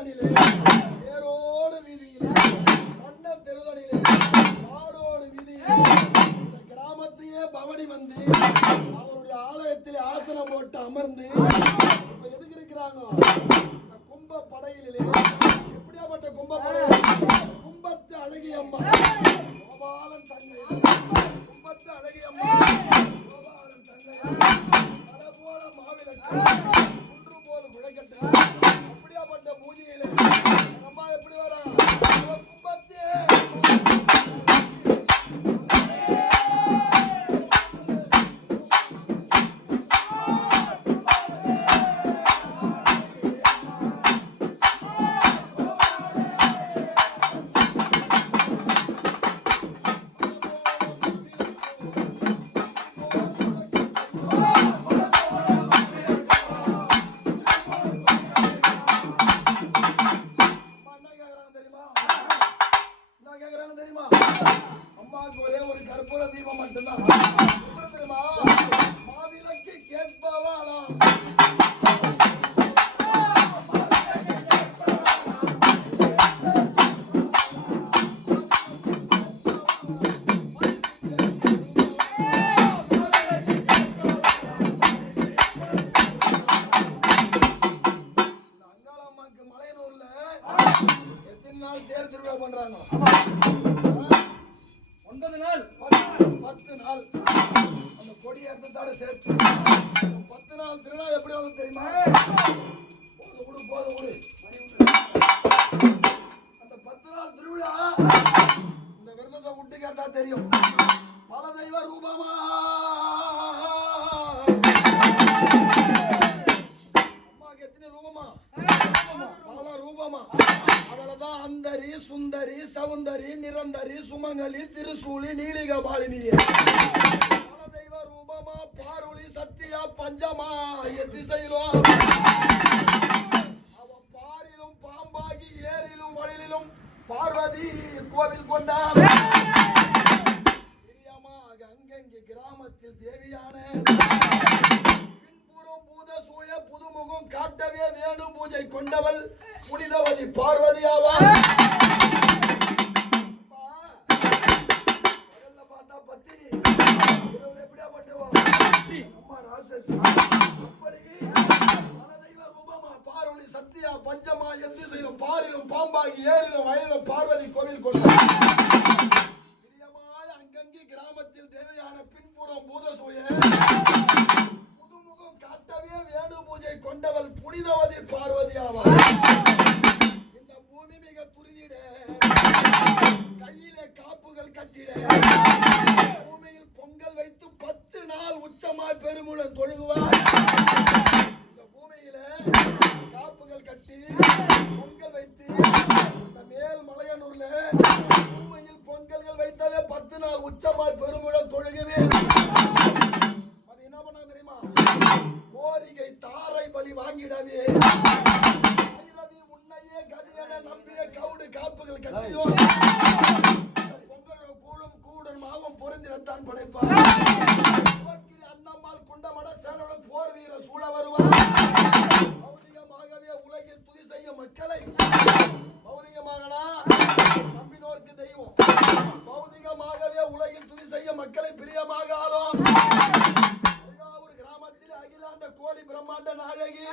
தெருதனிலே தேரோடு வீதியிலே கண்ண தெருதனிலே நாடோடு வீதியிலே இந்த கிராமத்தையே பவனி வந்து அவருடைய ஆலயத்திலே ஆசனம் போட்டு அமர்ந்து இப்ப எதுக்கு இருக்கிறாங்க? இந்த கும்ப படையிலே எப்படியாப்பட்ட கும்ப படை? கும்பத்து அழகியம்மா கோபாலன் தங்கை, கும்பத்து அழகியம்மா கோபாலன் தங்கை, மலை போல மாவிளக்கு, குன்று போல குழைக்கட்டு, அப்படியாப்பட்ட பூஜையிலே அம்மா எப்படி வரா? கும்பத்தே தெரியுமா? அம்மாவுக்கு ஒரே ஒரு கற்பூர தீபம் மட்டும்தான் தெரியுமா? மாவிளக்கு கேட்பவாளா அங்காளம்மாக்கு மலையனூர்ல எத்தனை நாள் தேர் திருவிழா பண்றாங்க? 9 நாள் 10 நாள் அந்த கொடி ஏற்றத்தோட சேர்த்து 10 நாள் திருவிழா எப்படி வந்து தெரியுமா? போது அந்த 10 நாள் திருவிழா இந்த விரதத்தை விட்டு கேட்டா தெரியும். பல தெய்வ ரூபமா அம்மாக்கு எத்தனை ரூபமா? பல ரூபமா. அதுலதான் அந்தரி, சுந்தரி, சவுந்தரி, நிரந்தரி, சுமங்கலி, திருசூலி, நீலிகபாலினியே பல தெய்வ ரூபமா. பாருளி, சத்தியா, பஞ்சமா திசையிலும் அவ பாரிலும் பாம்பாகி ஏரிலும் வழியிலும் பார்வதி கோவில் கொண்டார். பிரியமாக அங்கங்கே கிராமத்தில் தேவியான பின்புறம் பூத சூய புதுமுகம் காட்டவே வேணும் பூஜை கொண்டவள் புனிதவதி பார்வதியாவா. பார்த்தா பத்தினி எப்படியா பட்டுவா அம்மா ராசசி. அப்படி பலதெய்வ ரூபமா பார்வதி சத்தியா பஞ்சமா எத்திசையிலும் பாரிலும் பாம்பாகி ஏரிலும் வயலிலும் பார்வதி கோவில் கொண்டார். பிரியமாய் அங்கங்கே கிராமத்தில் தேவையான பின்புறம் பூதசூய புதுமுகம் காட்டவே வேணு பூஜை கொண்டவள் புனிதவதி பார்வதியாவா. இந்த பூமி மிக துரிதிட கையிலே காப்புகள் கட்டிட பூமியில் பொங்கல் வைத்து 10 நாள் உச்சமாய் பெருமுடன் தொழுகுவார். இந்த பூமியில காப்புகள் கட்டி பொங்கல் வைத்து இந்த மேல் மலையனூர்ல பூமியில் பொங்கல்கள் வைத்தவே 10 நாள் உச்சமாய் பெருமுடன் தொழுகவே. அது என்ன பண்ண தெரியுமா? கோரிகை தாரை பலி வாங்கிடவே உன்னையே கதியென நம்பிய கவுடு காப்புகள் கட்டியோ பொங்கல் கூழும் கூடன் மாவும் பொருந்திரத்தான் படைப்பார். அண்ணம்மாள் குண்டமட சேனவுடன் போர் வீர சூழ வருவார். பௌதிகமாகவே உலகில் துதி செய்யும் மக்களை பௌதிகமாகனா நம்பினோருக்கு தெய்வம். பௌதிகமாகவே உலகில் துதி செய்ய மக்களை பிரியமாக ஆளும் கிராமத்தில் அகிலாண்ட கோடி பிரம்மாண்ட நாயகி